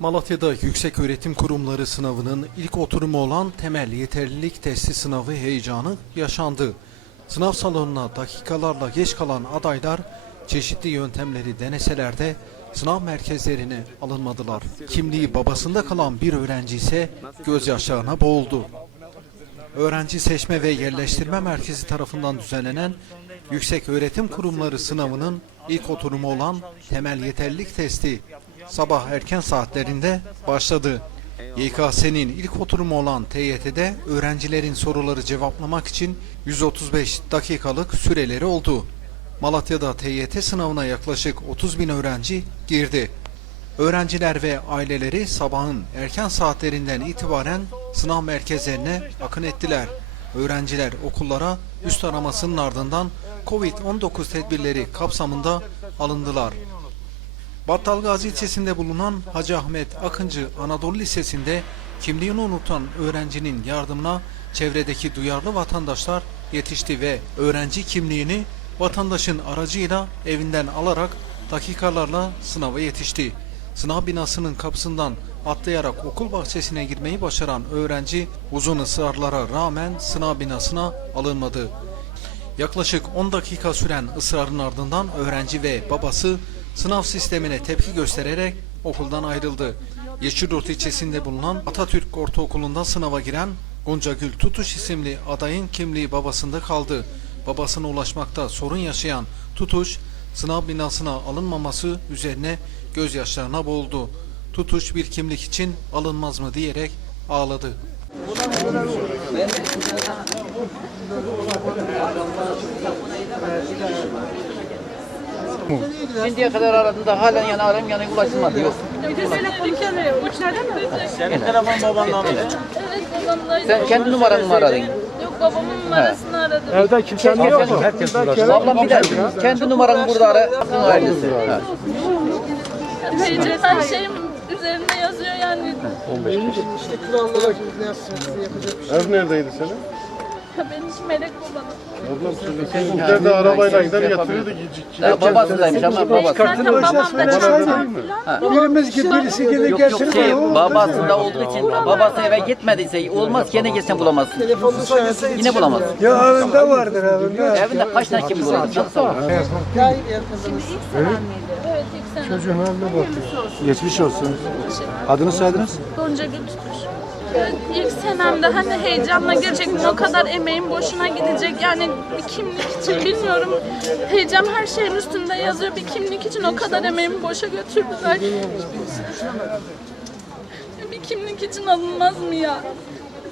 Malatya'da Yüksek Öğretim Kurumları sınavının ilk oturumu olan temel yeterlilik testi sınavı heyecanı yaşandı. Sınav salonuna dakikalarla geç kalan adaylar çeşitli yöntemleri deneseler de sınav merkezlerine alınmadılar. Kimliği babasında kalan bir öğrenci ise gözyaşlarına boğuldu. Öğrenci Seçme ve Yerleştirme Merkezi tarafından düzenlenen Yüksek Öğretim Kurumları sınavının ilk oturumu olan temel yeterlilik testi sabah erken saatlerinde başladı. YKS'nin ilk oturumu olan TYT'de öğrencilerin soruları cevaplamak için 135 dakikalık süreleri oldu. Malatya'da TYT sınavına yaklaşık 30 bin öğrenci girdi. Öğrenciler ve aileleri sabahın erken saatlerinden itibaren sınav merkezlerine akın ettiler. Öğrenciler okullara üst aramasının ardından Covid-19 tedbirleri kapsamında alındılar. Battalgazi ilçesinde bulunan Hacı Ahmet Akıncı Anadolu Lisesi'nde kimliğini unutan öğrencinin yardımına çevredeki duyarlı vatandaşlar yetişti ve öğrenci kimliğini vatandaşın aracıyla evinden alarak dakikalarla sınava yetişti. Sınav binasının kapısından atlayarak okul bahçesine girmeyi başaran öğrenci uzun ısrarlara rağmen sınav binasına alınmadı. Yaklaşık 10 dakika süren ısrarın ardından öğrenci ve babası sınav sistemine tepki göstererek okuldan ayrıldı. Yeşilyurt ilçesinde bulunan Atatürk Ortaokulu'nda sınava giren Gonca Gül Tutuş isimli adayın kimliği babasında kaldı. Babasına ulaşmakta sorun yaşayan Tutuş, sınav binasına alınmaması üzerine gözyaşlarına boğuldu. Tutuş bir kimlik için alınmaz mı diyerek ağladı. Şimdiye kadar aradım da halen yani arayayım yani ulaşılmadı yok. Uçlarda mı? Senin telefon babandan mı? Evet. Sen kendi numaranı mı aradın? Yok babamın numarasını aradım. Evde kimse mi yok mu? Herkes Ablam bir de kendi numaranı burada ara. Ha. Teyze her şeyim üzerinde yazıyor yani. Ev neredeydi senin? Ben hiç melek bulmadım. Ablam senin nerede arabayla gider yatırıyordu gidecek. Ha, babasındaymış ama babası. Zaten babam da çalışan Birimiz ki birisi gibi Yok yok şey babasında olduğu için babası eve gitmediyse olmaz gene gitsen bulamazsın. Yine bulamazsın. Ya evinde vardır evinde. Evinde kaç tane kim bulur? Çok sağ ol. Evet ilk sene. Çocuğun haline bak. Geçmiş olsun. Adını soyadınız? Gonca Gül tutmuş. Evet, ilk senemde hani heyecanla gelecektim. O kadar emeğim boşuna gidecek. Yani bir kimlik için bilmiyorum. Heyecan her şeyin üstünde yazıyor. Bir kimlik için o kadar emeğimi boşa götürdüler. Bir kimlik için alınmaz mı ya?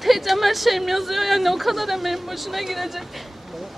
Teyzem her şeyim yazıyor yani o kadar emeğim boşuna gidecek.